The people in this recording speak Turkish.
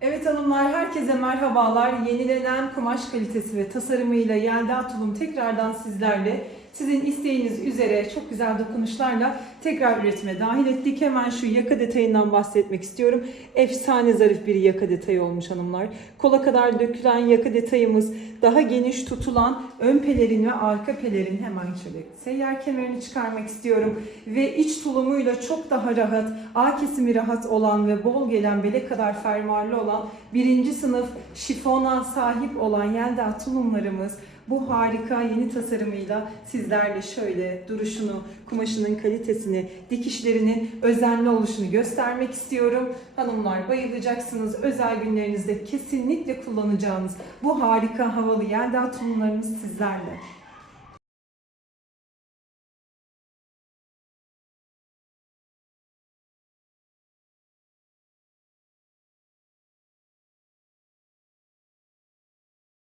Evet hanımlar, herkese merhabalar. Yenilenen kumaş kalitesi ve tasarımıyla Yelda Tulum tekrardan sizlerle. Sizin isteğiniz üzere çok güzel dokunuşlarla tekrar üretime dahil ettik. Hemen şu yaka detayından bahsetmek istiyorum. Efsane zarif bir yaka detayı olmuş hanımlar. Kola kadar dökülen yaka detayımız, daha geniş tutulan ön pelerin ve arka pelerin hemen şöyle seyyar kemerini çıkarmak istiyorum. Ve iç tulumuyla çok daha rahat, A kesimi rahat olan ve bol gelen bele kadar fermuarlı olan birinci sınıf şifona sahip olan Yelda tulumlarımız bu harika yeni tasarımıyla sizlerle şöyle duruşunu, kumaşının kalitesini, dikişlerinin özenli oluşunu göstermek istiyorum. Hanımlar bayılacaksınız. Özel günlerinizde kesinlikle kullanacağınız bu harika havalı Yelda tulumlarımız sizlerle.